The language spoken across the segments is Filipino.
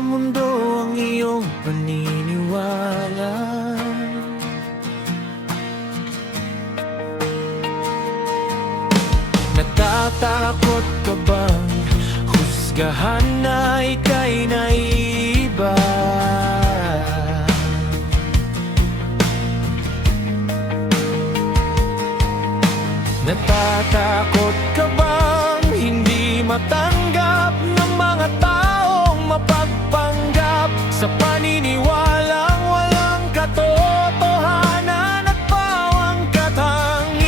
sa mundo ang iyong paniniwala. Natatakot ka bang husgahan na ika'y naiiba? Natatakot ka bang hindi matanggap ng mga taong mapagpanggap sa paniniwalang walang katotohanan at pawang katang-isip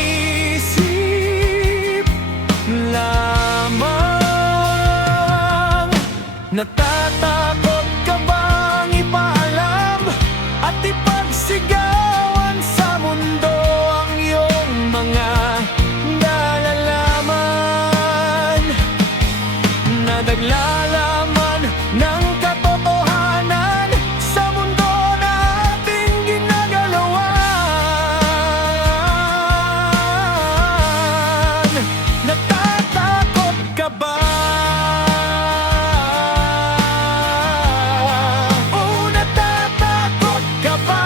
lamang? Natatakot ka bang ipaalam at ipagsigawan sa mundo ang iyong mga naglalaman ng katotohanan sa mundo na ating ginagalawan? Natatakot ka ba? O natatakot ka ba?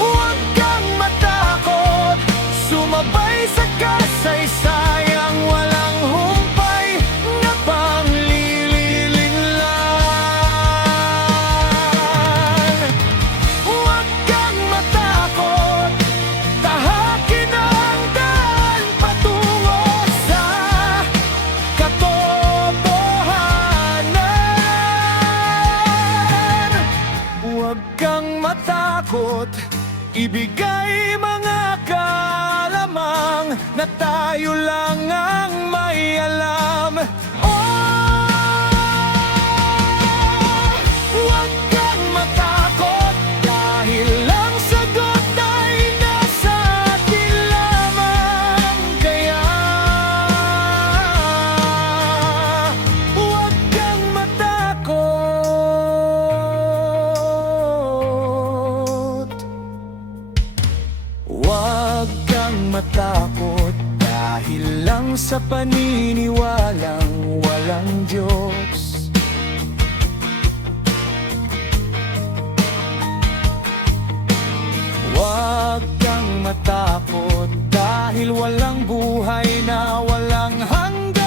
Huwag kang matakot, sumabay sa kasaysayang walang humpay na panglililinlang. Huwag kang matakot, tahakin ang daan patungo sa katotohanan. Huwag kang matakot, ibigay mga kalamang na tayo lang ang may alam. Huwag kang matakot dahil ang sagot ay nasa atin lamang. Kaya huwag kang matakot. Huwag kang matakot dahil lang sa paniniwalang walang Diyos. Huwag kang matakot dahil walang buhay na walang hanggan.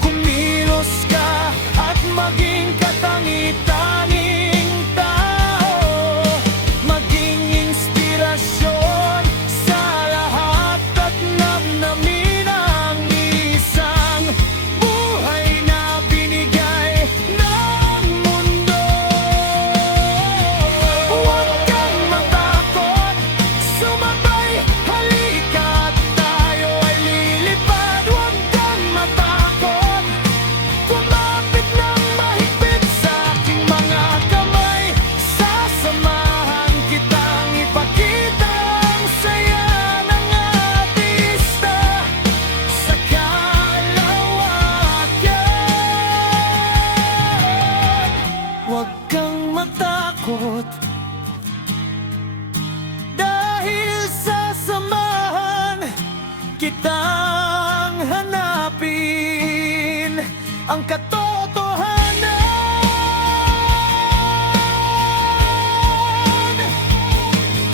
Kumilos ka at maging katangi-tanging tao, maging inspirasyon sa lahat at namnamin ang isang buhay na binigay ng mundo. Huwag kang matakot, sumabay, halika at tayo ay lilipad. Huwag kang matakot, kumapit ng mahigpit sa aking mga kamay. Sasamahan kitang ipakita ang saya ng artista sa kalawakan. Huwag kang matakot dahil sasamahan kitang hanapin ang katotohanan.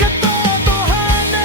Katotohanan.